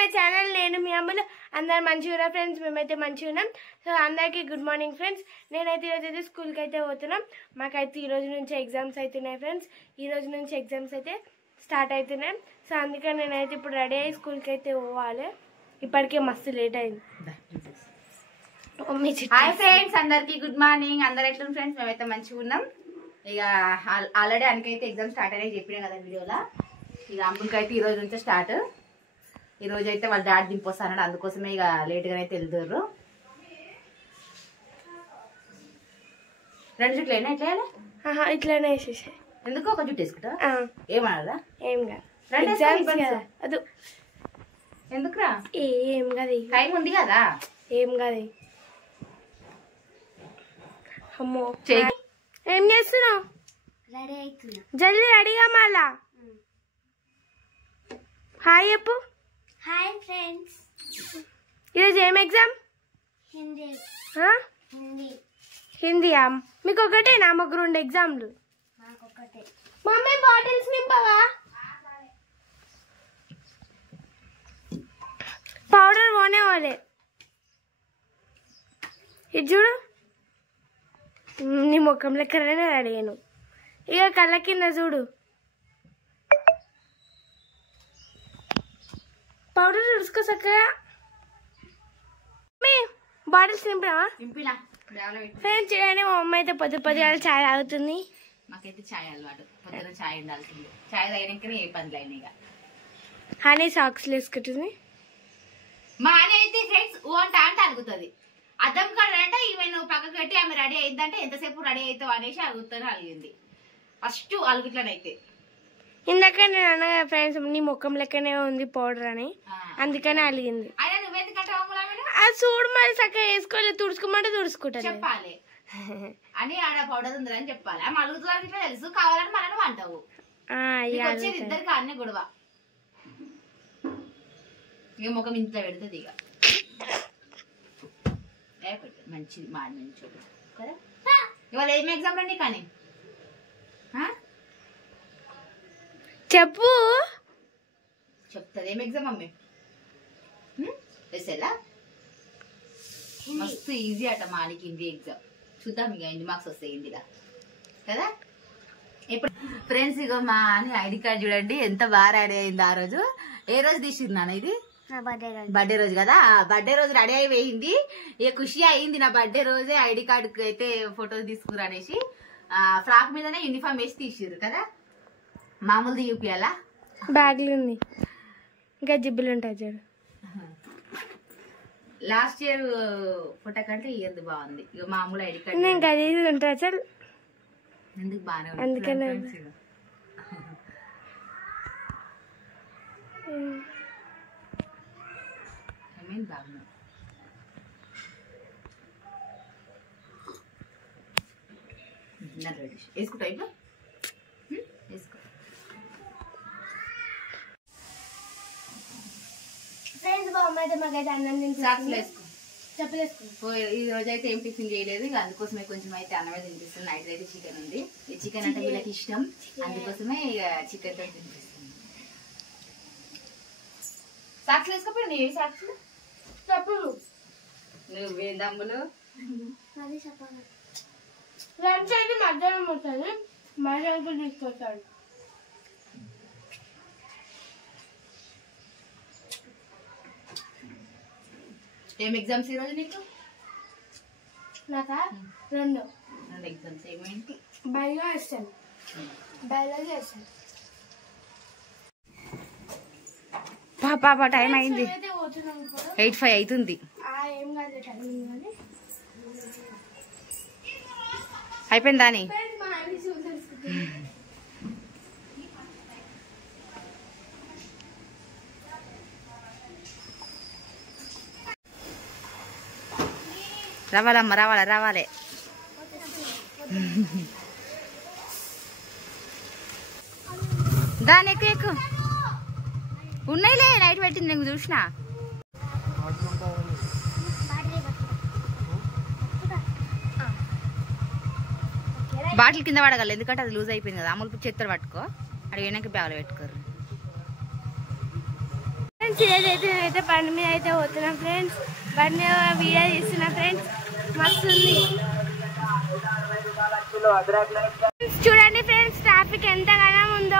My channel. నేను మీ అమ్ములు. అందరు మంచిగా ఉన్నా ఫ్రెండ్స్? మేమైతే మంచిగా ఉన్నాం. సో అందరికీ గుడ్ మార్నింగ్ ఫ్రెండ్స్. నేనైతే ఈరోజు అయితే స్కూల్కి అయితే పోతున్నాం. మాకైతే ఈ రోజు నుంచి ఎగ్జామ్స్ అవుతున్నాయి ఫ్రెండ్స్. ఈ రోజు నుంచి ఎగ్జామ్స్ అయితే స్టార్ట్ అవుతున్నాయి. సో అందుకని నేనైతే ఇప్పుడు రెడీ అయ్యి స్కూల్కి అయితే పోవాలి. ఇప్పటికే మస్తు లేట్ అయింది. హాయ్ ఫ్రెండ్స్, అందరికి గుడ్ మార్నింగ్. అందరు ఎట్లా ఫ్రెండ్స్? మేమైతే మంచిగా ఉన్నాం. ఇక ఆల్రెడీ అనికైతే ఎగ్జామ్ స్టార్ట్ అనేది చెప్పినా కదా వీడియోలో. ఇక అమ్ములకి అయితే ఈ రోజు నుంచే స్టార్ట్. ఈ రోజు అయితే వాళ్ళ డాడీ దింపొస్తానన్నాడు, అందుకోసమే ఇక లేట్గా అయితే వెళ్తారు. రెండు జుట్లు అయినా ఎట్లా ఇట్లానే వేసేసాయి. ఎందుకు ఒక జుట్టు వేసుకుంటా? ఏమన్నా ఏం కాదు. అది ఎందుకురా? ఏం కాదు, టైం ఉంది కదా. ఏం కాదు. అమ్మో, ఏం చేస్తున్నావు? రెడీ అవుతున్నా. జల్దీ రెడీగా మళ్ళా. హాయ్ చెప్పు. Hi friends. ఈరోజు ఏం ఎగ్జామ్? హిందీ. హిందీ. హిందీయా? మీకు ఒకటేనా? మాకు రెండు ఎగ్జామ్లు. నాకు ఒకటే. Mummy bottles నింపవా? పౌడర్ పోనే పోలే. ఇది చూడు, నీ ముఖం లెక్కనే అడిగాను. ఇక కళ్ళ కింద చూడు, పౌడర్ చూసుకో చక్కగా. బాటిల్స్ నింపినావా? ఫ్రెండ్స్ చూడండి, మా అమ్మ అయితే పొద్దుగాల ఛాయ్ తాగుతుంది. మాకైతే ఛాయ్ అలవాటు, పొద్దున ఛాయ్ ఉండాల్సింది. ఛాయ్ తాగినాకనే ఏ పనులు అయినాయి. ఇక హనీ సాక్స్ వేసుకుంటుంది. మా హనీ అయితే ఫ్రెండ్స్ ఓంట అంటే అలుగుతుంది. అద్దం కాడంటే ఈమె నువ్వు పక్కకు పెట్టి ఆమె రెడీ అయిందంటే ఎంతసేపు రెడీ అవుతావు అనేసి అలుగుతాను అలిగింది. ఫస్ట్ అలుగుట్లనైతే ఇందాక నేను అన్నా ఫ్రెండ్స్, నీ ముఖం లెక్కనే ఉంది పౌడర్ అని, అందుకనే అలిగింది. అయినా నువ్వెందుకంటే అది చూడు, మరి చక్కగా వేసుకోలేదు. తుడుచుకోమంటే తుడుచుకుంటా చెప్పాలి అని. ఆడ పౌడర్ ఉందని చెప్పాలి. ఆమె అలుగుతున్నారు ఇట్లా తెలుసు, కావాలని మనం అంటావు. వచ్చేది ఇద్దరికి అన్నీ గొడవ. ఇక ముఖం ఇంట్లో పెడుతుంది. ఇక మంచిది మాడి మంచి కదా. ఇవాళ ఏం ఎగ్జామ్ రండి కానీ చెప్పు. చెప్తుంది ఏం ఎగ్జామ్ మమ్మీ? ఎస్ఎల్లా? మస్తు ఈజీ అట మానికి హిందీ ఎగ్జామ్. చూద్దాం ఇక ఎన్ని మార్క్స్ వస్తాయి హిందీలా కదా. ఇప్పుడు ఫ్రెండ్స్ ఇగో మా అని ఐడి కార్డ్ చూడండి ఎంత బాగా రెడీ అయింది. ఆ రోజు ఏ రోజు తీసిన్నాను? ఇది బర్త్డే రోజు కదా. బర్త్డే రోజు రెడీ అయి వేయింది. ఇక ఖుషి అయింది. నా బర్త్డే రోజే ఐడి కార్డు అయితే ఫోటోలు తీసుకురా అనేసి ఫ్రాక్ మీదనే యూనిఫామ్ వేసి తీసిర్రు కదా. మామూలుది చూపియాలా? బ్యాగ్లు ఉంది, ఇంకా జిబ్బులు ఉంటాయి చూడు. లాస్ట్ ఇయర్ ఫోటో కంటే ఇయర్ది బాగుంది. ఇక మామూలు ఐడి కార్డు నేను అది ఉంటా సార్, ఎందుకు బాగానే అందుకనే బాగుంది. వేసుకుంటా ఇప్పుడు వేసుకో. ఫ్రెండ్స్ మా అమ్మ అయితే మాకైతే అన్నం సాక్స్లు వేసుకో, చెప్పులు వేసుకో. ఈ రోజు అయితే ఏం టిఫిన్ చేయలేదు. ఇక అందుకోసమే కొంచెం అయితే అన్నమే తినిపిస్తుంది. నైట్ అయితే చికెన్ ఉంది. ఈ చికెన్ అంటే వీళ్ళకి ఇష్టం, అందుకోసమే ఇక చికెన్ తో తినిపిస్తుంది. సాక్స్లు వేసుకోపోయి నీ సాక్స్లు చెప్పులు నువ్వేం దమ్ములు. లంచ్ అయితే మధ్యాహ్నం వస్తుంది, మధ్యాహ్నం తీసుకొస్తాడు. ఏం ఎగ్జామ్స్ ఈరోజు నీకు? నాకా రెండు ఎగ్జామ్స్. ఏమేంటి? బయో వేస్తాను, బయాలజీ వేస్తాను. పాపా టైం అయింది, 8:05 అవుతుంది. ఏం కాదు టైం కానీ అయిపోయిందా అని. రావాలమ్మ రావాలి రావాలి. దాని ఎక్కువ ఎక్కువ ఉన్నాయిలే, నైట్ పెట్టింది నేను చూసిన. బాటిల్ కింద పడగలదు, ఎందుకంటే అది లూజ్ అయిపోయింది కదా. అమూల్ చెత్తలు పట్టుకో, అడిగినాక బ్యాగులు పెట్టుకోరు. ఫ్రెండ్స్ ఇదైతే నేనైతే బండి మీద అయితే పోతున్నాం ఫ్రెండ్స్. బండి మీద వీడియో తీస్తున్నా ఫ్రెండ్స్. మస్తు ఉంది చూడండి ఫ్రెండ్స్. ట్రాఫిక్ ఎంతగానో ఉందో